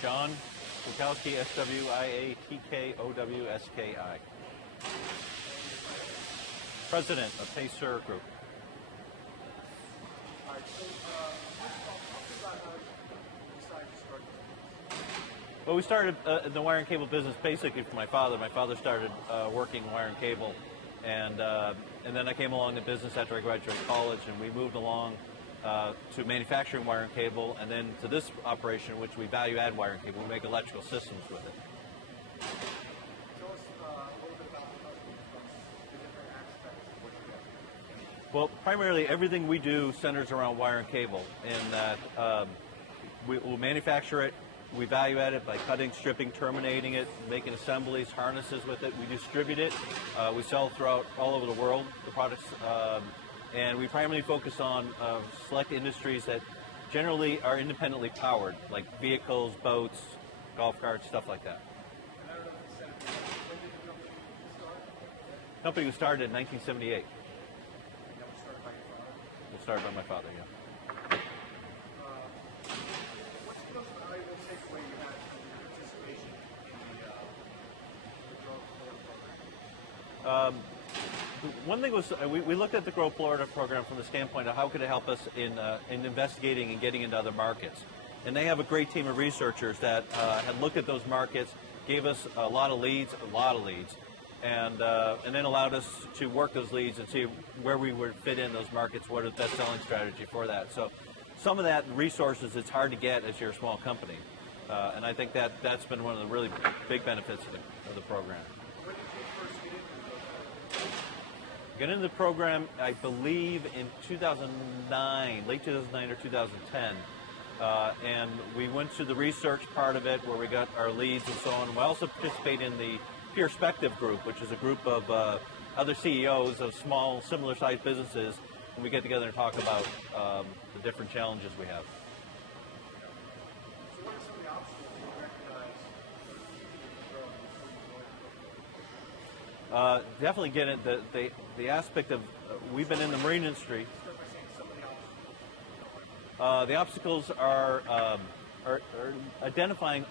John Witkowski, Swiatkowski. President of Pacer Group. All right, so talk about how you decided to start this business. Well, we started in the wire and cable business basically for my father. My father started working wire and cable, and then I came along in business after I graduated college, and we moved along to manufacturing wire and cable, and then to this operation, which we value add wire and cable. We make electrical systems with it. Tell us a little bit about the company from the different aspects of what you do. Well, primarily everything we do centers around wire and cable, in that we'll manufacture it, we value add it by cutting, stripping, terminating it, making assemblies, harnesses with it. We distribute it. We sell throughout all over the world, the products, and we primarily focus on select industries that generally are independently powered, like vehicles, boats, golf carts, stuff like that. And I don't know if you said it, but when did the company start? The company was started in 1978. And that was started by your father? It was started by my father, yeah. What's the most valuable takeaway you had from your participation in the Grow Florida program? One thing was we looked at the Grow Florida program from the standpoint of how could it help us in investigating and getting into other markets. And they have a great team of researchers that had looked at those markets, gave us a lot of leads, and then allowed us to work those leads and see where we would fit in those markets, what is the best selling strategy for that. So some of that resources it's hard to get as you're a small company. And I think that's been one of the really big benefits of the program. When did you first get into Got into the program, I believe, in 2009, late 2009 or 2010. And we went to the research part of it where we got our leads and so on. We also participate in the Perspective Group, which is a group of other CEOs of small, similar-sized businesses, and we get together and talk about the different challenges we have. So what are some of the obstacles you recognize for growing Definitely get it. The aspect of we've been in the marine industry. Start by saying some of the obstacles. The obstacles are identifying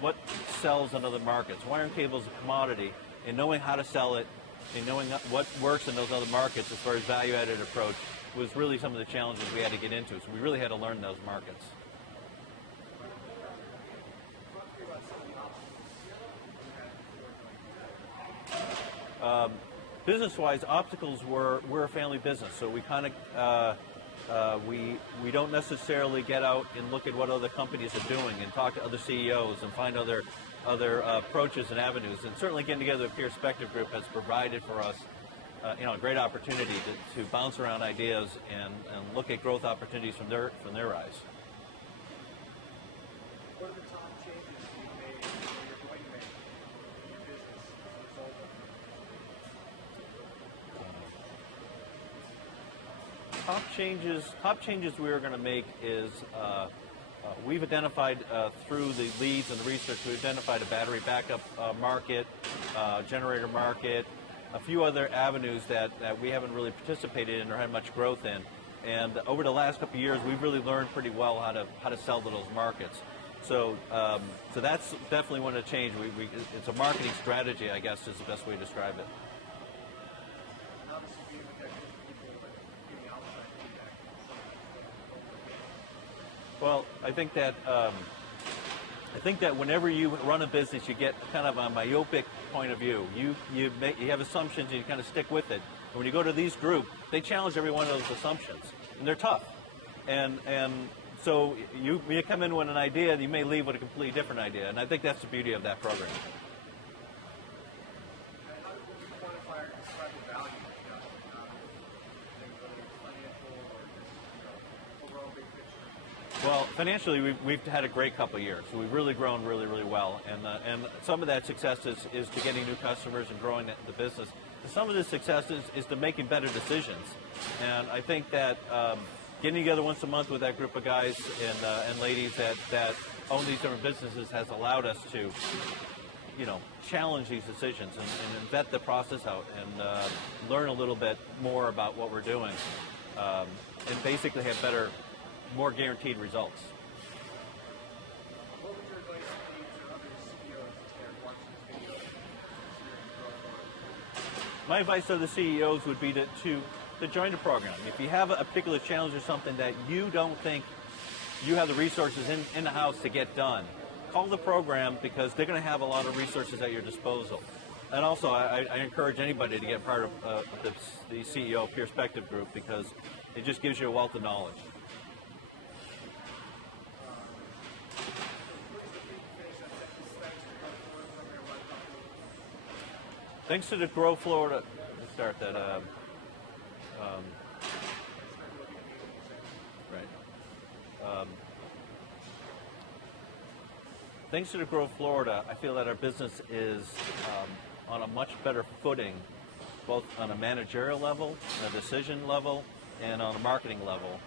what sells in other markets. Wire and cable is a commodity, and knowing how to sell it and knowing what works in those other markets as far as value-added approach was really some of the challenges we had to get into. So we really had to learn those markets. Talk to me about some of the obstacles you had before doing that. Business-wise, obstacles we're a family business, so we kind of we don't necessarily get out and look at what other companies are doing and talk to other CEOs and find other approaches and avenues. And certainly getting together with Perspective Group has provided for us a great opportunity to bounce around ideas and look at growth opportunities from their eyes. What are the top changes you made or you're going to make in your business as a result of Top changes we are going to make is we've identified through the leads and the research, we've identified a battery backup market, generator market, a few other avenues that we haven't really participated in or had much growth in. And over the last couple of years, we've really learned pretty well how to sell to those markets. So that's definitely one of the change. It's a marketing strategy, I guess, is the best way to describe it. and obviously being with that group of people, but getting outside feedback from Well, I think that whenever you run a business, you get kind of a myopic point of view. You have assumptions and you kind of stick with it. And when you go to these groups, they challenge every one of those assumptions, and they're tough. And so you come in with an idea, and you may leave with a completely different idea. And I think that's the beauty of that program. And how would you quantify or describe the value that you got whether it's financial or just overall big picture? Well, financially, we've had a great couple of years. So we've really grown really, really well. And some of that success is to getting new customers and growing the business. And some of the success is to making better decisions. And I think that getting together once a month with that group of guys and ladies that own these different businesses has allowed us to, challenge these decisions and vet the process out and learn a little bit more about what we're doing and basically have more guaranteed results. What would My advice to the CEOs would be to join the program. If you have a particular challenge or something that you don't think you have the resources in the house to get done, call the program because they're going to have a lot of resources at your disposal. And also, I encourage anybody to get part of the CEO Perspective Group because it just gives you a wealth of knowledge. Thanks to the Grow Florida, let's start that. Thanks to the Grow Florida, I feel that our business is on a much better footing, both on a managerial level, a decision level, and on a marketing level.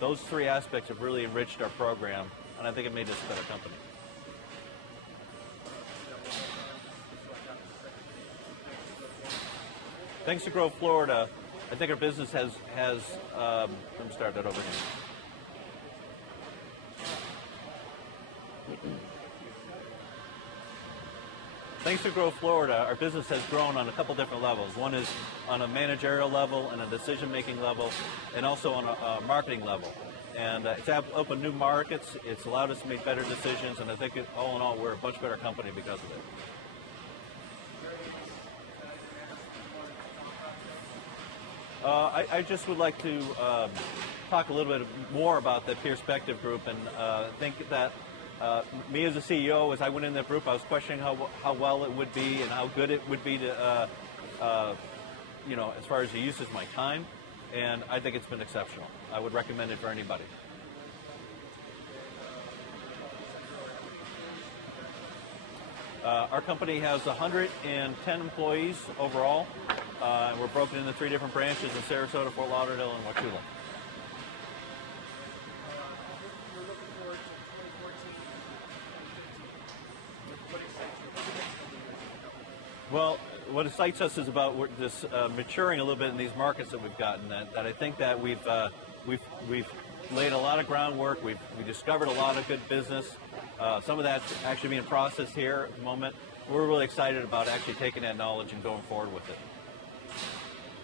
Those three aspects have really enriched our program, and I think it made us a better company. Thanks to Grow Florida, I think our business has let me start that over again. Thanks to Grow Florida, our business has grown on a couple different levels. One is on a managerial level and a decision-making level, and also on a marketing level. And it's opened new markets, it's allowed us to make better decisions, and I think all in all, we're a much better company because of it. I just would like to talk a little bit more about the Perspective Group, and think that me as a CEO, as I went in that group, I was questioning how well it would be and how good it would be to, as far as the use of my time, and I think it's been exceptional. I would recommend it for anybody. Our company has 110 employees overall. We're broken into 3 different branches in Sarasota, Fort Lauderdale, and Wauchula. We're looking forward to 2014 and 2015. What excites you? Well, what excites us is about this maturing a little bit in these markets that we've gotten. That I think that we've laid a lot of groundwork. We discovered a lot of good business. Some of that's actually being processed here at the moment. We're really excited about actually taking that knowledge and going forward with it.